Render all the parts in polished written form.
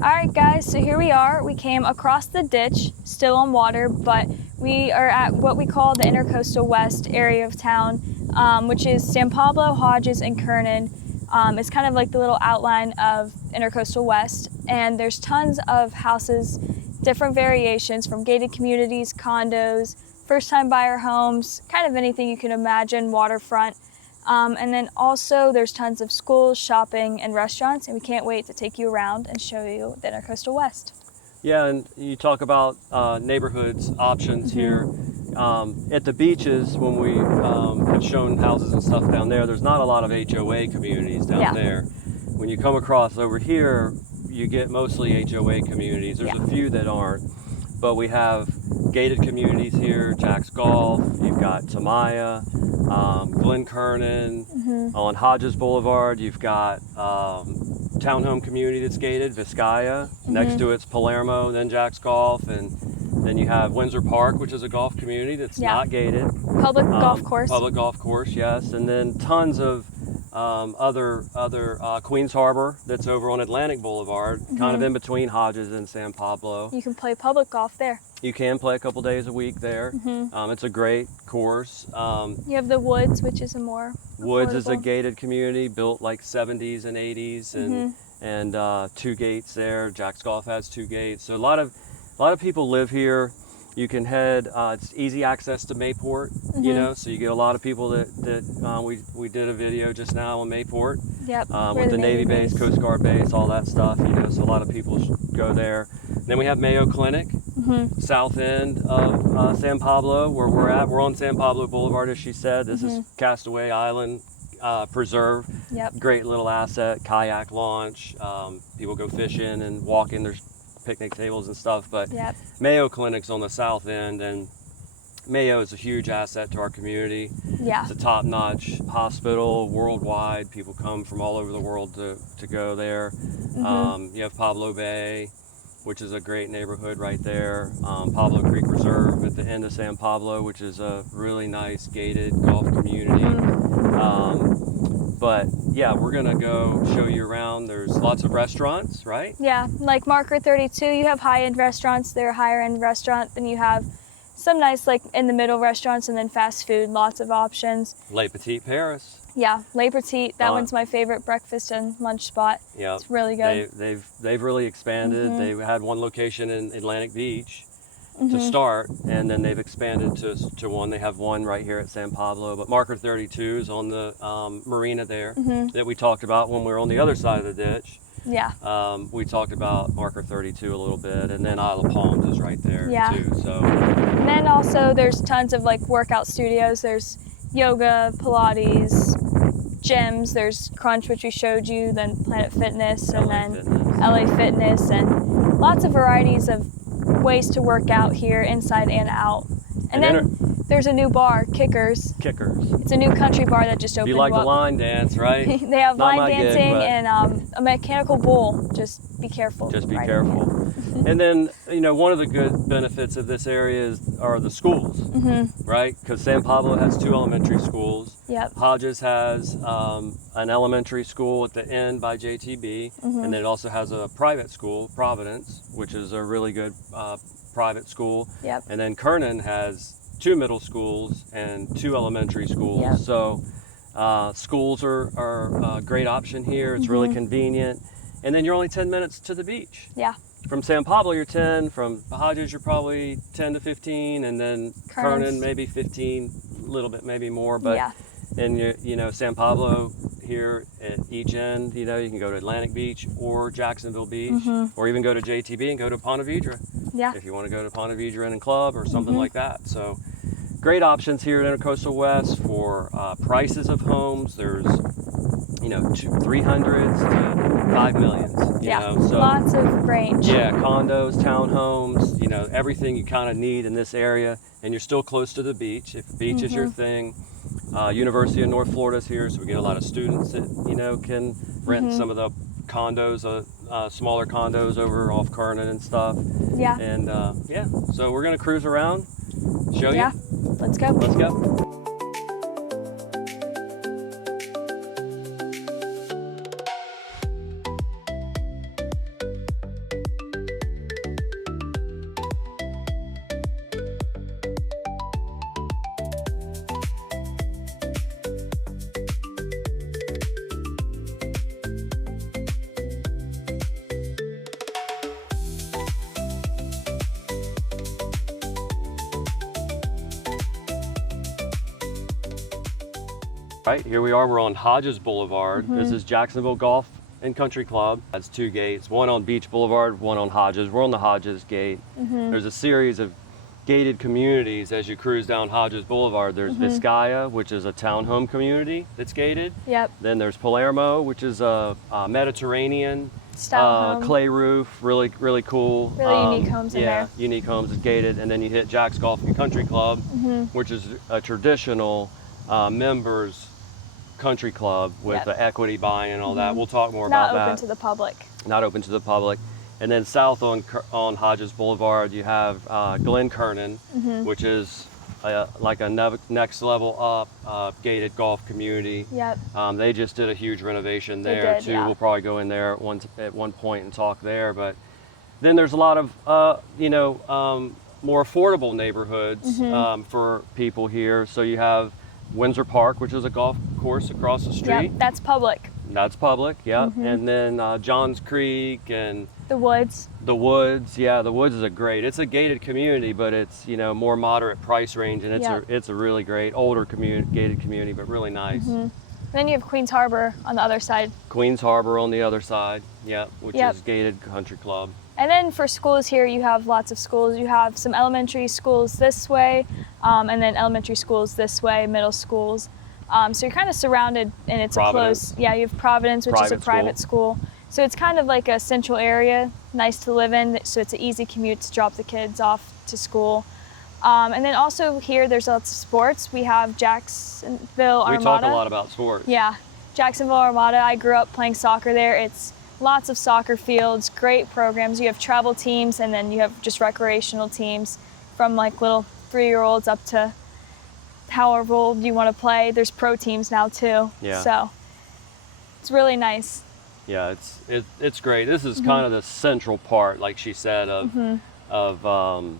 All right, guys, so here we are. We came across the ditch, still on water, but we are at what we call the Intracoastal West area of town, which is San Pablo, Hodges, and Kernan. It's kind of like the little outline of Intracoastal West, and there's tons of houses, different variations from gated communities, condos, first-time buyer homes, kind of anything you can imagine, waterfront. And then also there's tons of schools, shopping, and restaurants, and we can't wait to take you around and show you the Intracoastal West. Yeah, and you talk about neighborhoods, options here. At the beaches, when we have shown houses and stuff down there, there's not a lot of HOA communities down there. When you come across over here, you get mostly HOA communities. There's a few that aren't, but we have gated communities here, Jack's Golf, you've got Tamaya, Glen Kernan, on Hodges Boulevard, you've got townhome community that's gated, Vizcaya, next to it's Palermo, then Jack's Golf, and then you have Windsor Park, which is a golf community that's not gated. Public golf course. Public golf course, yes, and then tons of other Queens Harbor that's over on Atlantic Boulevard, kind of in between Hodges and San Pablo. You can play public golf there. You can play a couple days a week there. It's a great course. You have the Woods, which is a more Woods is a affordable. gated community built like 70s and 80s, and 2 gates there. Jack's Golf has 2 gates, so a lot of people live here. You can head. It's easy access to Mayport, you know, so you get a lot of people that we did a video just now on Mayport. With the Navy base, Coast Guard base, all that stuff, you know. So a lot of people go there. And then we have Mayo Clinic, south end of San Pablo, where we're at. We're on San Pablo Boulevard, as she said. This is Castaway Island Preserve. Great little asset, kayak launch. People go fishing and walking. There's picnic tables and stuff, but Mayo Clinic's on the south end, and Mayo is a huge asset to our community. It's a top-notch hospital worldwide. People come from all over the world to go there. You have Pablo Bay, which is a great neighborhood right there. Pablo Creek Reserve at the end of San Pablo, which is a really nice gated golf community. But yeah, we're gonna go show you around. There's lots of restaurants, right? Yeah, like Marker 32, you have high-end restaurants. They're a higher-end restaurant. Then you have some nice, like, in-the-middle restaurants, and then fast food, lots of options. Le Petit Paris. Yeah, Le Petit, that one's my favorite breakfast and lunch spot. Yeah, it's really good. They've really expanded. They had one location in Atlantic Beach to start, and then they've expanded to one. They have one right here at San Pablo, but Marker 32 is on the marina there that we talked about when we were on the other side of the ditch. We talked about Marker 32 a little bit, and then Isle of Palms is right there too. So, and then also there's tons of like workout studios. There's yoga, Pilates, gyms. There's Crunch, which we showed you, then Planet Fitness, and then LA Fitness, and lots of varieties of ways to work out here, inside and out. And then there's a new bar, Kickers. It's a new country bar that just opened up. You like the line dance, right? They have line dancing and a mechanical bull. Just be careful. Just be careful. And then, you know, one of the good benefits of this area are the schools, right? Because San Pablo has 2 elementary schools. Hodges has an elementary school at the end by JTB, and then it also has a private school, Providence, which is a really good private school. And then Kernan has 2 middle schools and 2 elementary schools. So schools are a great option here. It's really convenient. And then you're only 10 minutes to the beach. From San Pablo, you're 10. From Hodges, you're probably 10 to 15. And then Kernan, maybe 15, a little bit, maybe more. But and you know, San Pablo here at each end, you know, you can go to Atlantic Beach or Jacksonville Beach, or even go to JTB and go to Ponte Vedra. If you want to go to Ponte Vedra Inn and Club or something like that. So great options here at Intracoastal West for prices of homes. There's, you know, 300s to 5 millions. You know, so lots of range. Condos, townhomes, you know, everything you kind of need in this area, and you're still close to the beach. If the beach is your thing, University of North Florida is here, so we get a lot of students that, you know, can rent some of the condos, smaller condos over off Kernan and stuff. And so we're gonna cruise around, show you. Let's go. Let's go. Right, here we are, we're on Hodges Boulevard. This is Jacksonville Golf and Country Club. That's two gates, one on Beach Boulevard, one on Hodges. We're on the Hodges gate. There's a series of gated communities as you cruise down Hodges Boulevard. There's Vizcaya, which is a townhome community that's gated. Yep. Then there's Palermo, which is a Mediterranean Style home. clay roof, really cool. Really unique homes in there. Yeah, unique homes is gated. And then you hit Jack's Golf and Country Club, which is a traditional members country club with the equity buy-in and all that. We'll talk more about that. Not open to the public. Not open to the public. And then south on Hodges Boulevard, you have Glen Kernan, which is like a next level up gated golf community. Yep. They just did a huge renovation there too. Yeah. We'll probably go in there at one point and talk there. But then there's a lot of more affordable neighborhoods for people here. So you have Windsor Park, which is a golf course across the street. Yep, that's public. That's public, yeah. And then Johns Creek and The Woods. The Woods, yeah. The Woods is it's a gated community, but it's more moderate price range, and it's a really great older gated community, but really nice. Then you have Queens Harbor on the other side. Queens Harbor on the other side, yeah, which is gated country club. And then for schools here, you have lots of schools. You have some elementary schools this way, and then elementary schools this way, middle schools. So you're kind of surrounded, and it's a close. Yeah, you have Providence, which is a private school. So it's kind of like a central area, nice to live in. So it's an easy commute to drop the kids off to school. And then also here, there's lots of sports. We have Jacksonville Armada. We talk a lot about sports. Yeah, Jacksonville Armada. I grew up playing soccer there. It's lots of soccer fields, great programs. You have travel teams, and then you have just recreational teams from like little 3-year-olds up to however old you want to play. There's pro teams now too. Yeah. So it's really nice. Yeah, it's great. This is kind of the central part, like she said, of the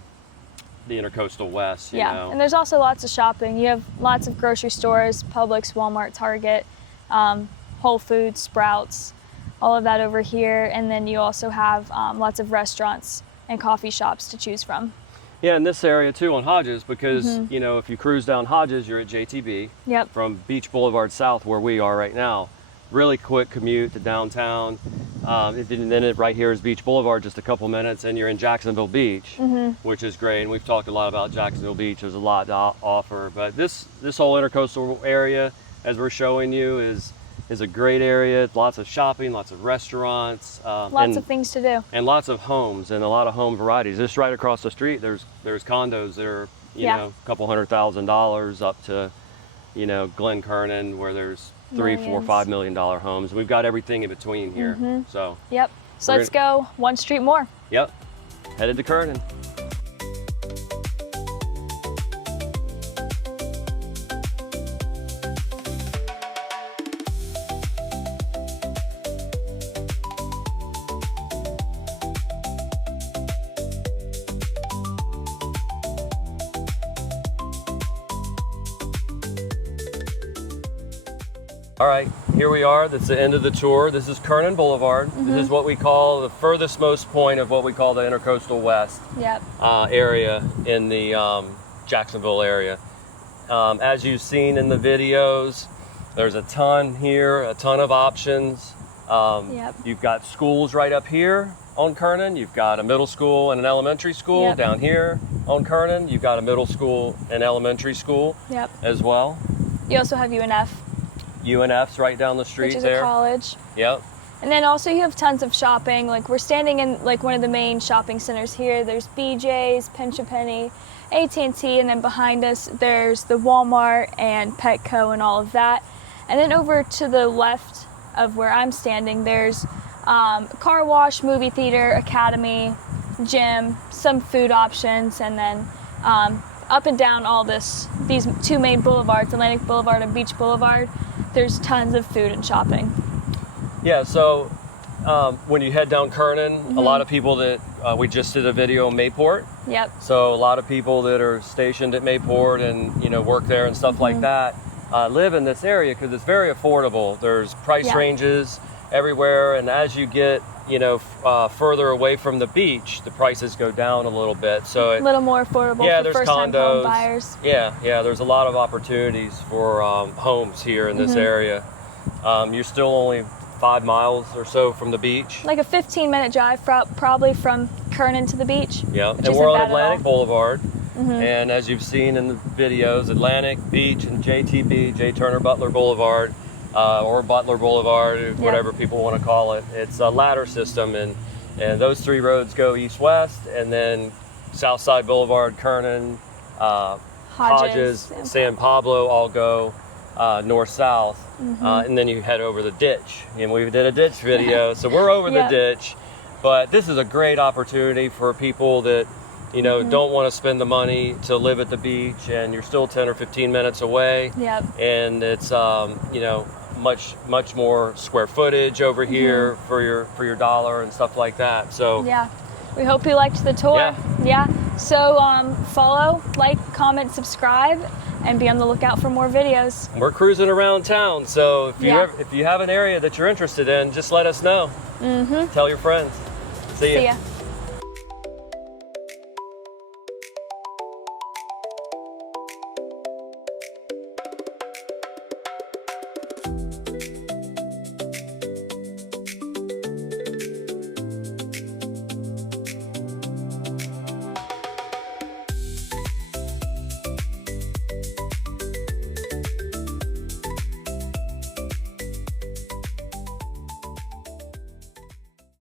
Intracoastal West. You know. And there's also lots of shopping. You have lots of grocery stores, Publix, Walmart, Target, Whole Foods, Sprouts, all of that over here. And then you also have lots of restaurants and coffee shops to choose from. Yeah, in this area too on Hodges, because if you cruise down Hodges, you're at JTB. Yep. From Beach Boulevard south, where we are right now. Really quick commute to downtown. And then right here is Beach Boulevard, just a couple minutes, and you're in Jacksonville Beach, which is great. And we've talked a lot about Jacksonville Beach. There's a lot to offer, but this whole intercoastal area, as we're showing you, is a great area. Lots of shopping, lots of restaurants, lots of things to do, and lots of homes and a lot of home varieties. Just right across the street, there's condos that are a couple $100,000 up to Glen Kernan, where there's $3, $4, $5 million homes. We've got everything in between here. So yep. So let's go one street more. Yep. Headed to Kernan. All right, here we are. That's the end of the tour. This is Kernan Boulevard. This is what we call the furthest most point of what we call the Intracoastal West area in the Jacksonville area. As you've seen in the videos, there's a ton here, a ton of options. You've got schools right up here on Kernan. You've got a middle school and an elementary school down here on Kernan. You've got a middle school and elementary school as well. You also have UNF. UNF's right down the street there. Which is a college. Yep. And then also you have tons of shopping. Like we're standing in like one of the main shopping centers here. There's BJ's, Pinch a Penny, AT&T, and then behind us there's the Walmart and Petco and all of that. And then over to the left of where I'm standing, there's car wash, movie theater, academy, gym, some food options, and then up and down all these two main boulevards, Atlantic Boulevard and Beach Boulevard, there's tons of food and shopping. Yeah, so when you head down Kernan, a lot of people that we just did a video in Mayport. Yep. So a lot of people that are stationed at Mayport and work there and stuff like that live in this area because it's very affordable. There's price ranges everywhere. And as you get, you know, further away from the beach, the prices go down a little bit. So A little more affordable yeah, for there's first-time condos. home buyers. Yeah, there's a lot of opportunities for homes here in this area. You're still only 5 miles or so from the beach. Like a 15-minute drive probably from Kernan to the beach. Yeah, and we're on Atlantic Boulevard. And as you've seen in the videos, Atlantic Beach and JTB, J. Turner Butler Boulevard, or Butler Boulevard, whatever people want to call it. It's a ladder system, and those 3 roads go east-west, and then Southside Boulevard, Kernan, Hodges, San Pablo all go north-south, and then you head over the ditch. And we did a ditch video, so we're over the ditch. But this is a great opportunity for people that, you know, don't want to spend the money to live at the beach, and you're still 10 or 15 minutes away. Yep. And it's, you know, much more square footage over here for your dollar and stuff like that. So yeah, we hope you liked the tour. Yeah. So follow, like, comment, subscribe, and be on the lookout for more videos. We're cruising around town, so if you have an area that you're interested in, just let us know. Tell your friends. See ya.